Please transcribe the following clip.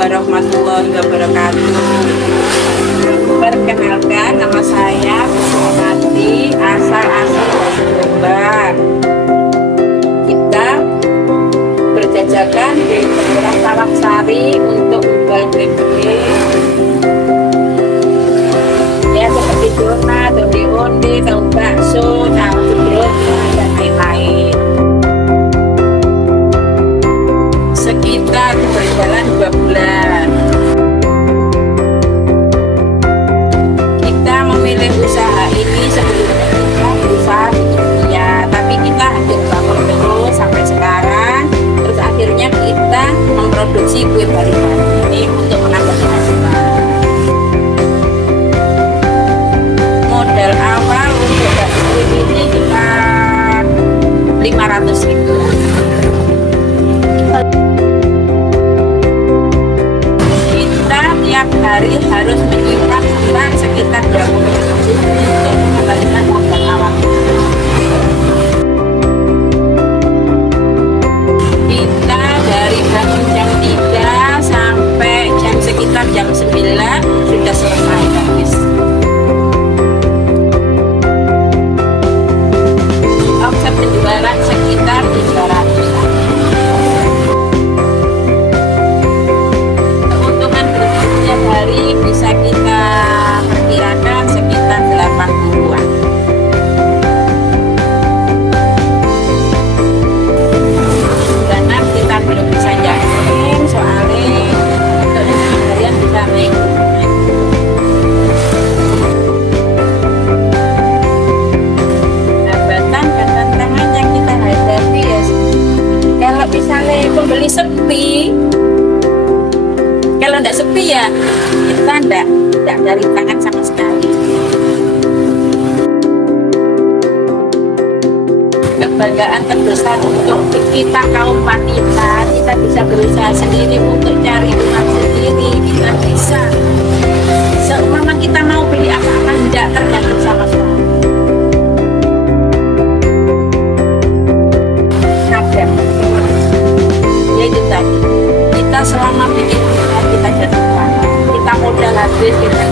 warahmatullahi wabarakatuh. Perkenalkan, nama saya Busmawati, asal dari Jombang. Kita berjajakan di daerah Tawang Sari untuk menjual kue-kue ya, seperti donat, onde-onde, tahu bakso, tahu jedot, dan lain-lain. Sekitar berjalan 2 bulan. Kita memilih usaha ini sebelumnya kita berusaha ya, tapi kita hampir bangun terus sampai sekarang. Terus akhirnya kita memproduksi kue bari-bari ini untuk menambah penghasilan. Modal awal untuk kue ini kita 500.000. Tiap hari harus menyimpan uang sekitar 20.000 untuk mengembalikan modal awal. Kita dari bangun jam 3 sampai sekitar jam 9 sudah selesai habis. Omset penjualan sekitar 300-an. Hari bisa kita perkirakan sekitar 80-an. Bulanan kita belum bisa jamin soalnya untuk harian bisa naik. Hambatan dan tantangan yang kita hadapi ya, kalau misalnya pembeli sepi. Kalau tidak sepi ya kita tidak dari tangan sama sekali. Kebanggaan terbesar untuk kita kaum wanita, kita bisa berusaha sendiri untuk cari uang sendiri. Kita bisa seumpama kita mau beli apa-apa tidak tergantung sama suami. Ada ya itu tadi, kita selama bikin kita jatuh kita modal habis, kita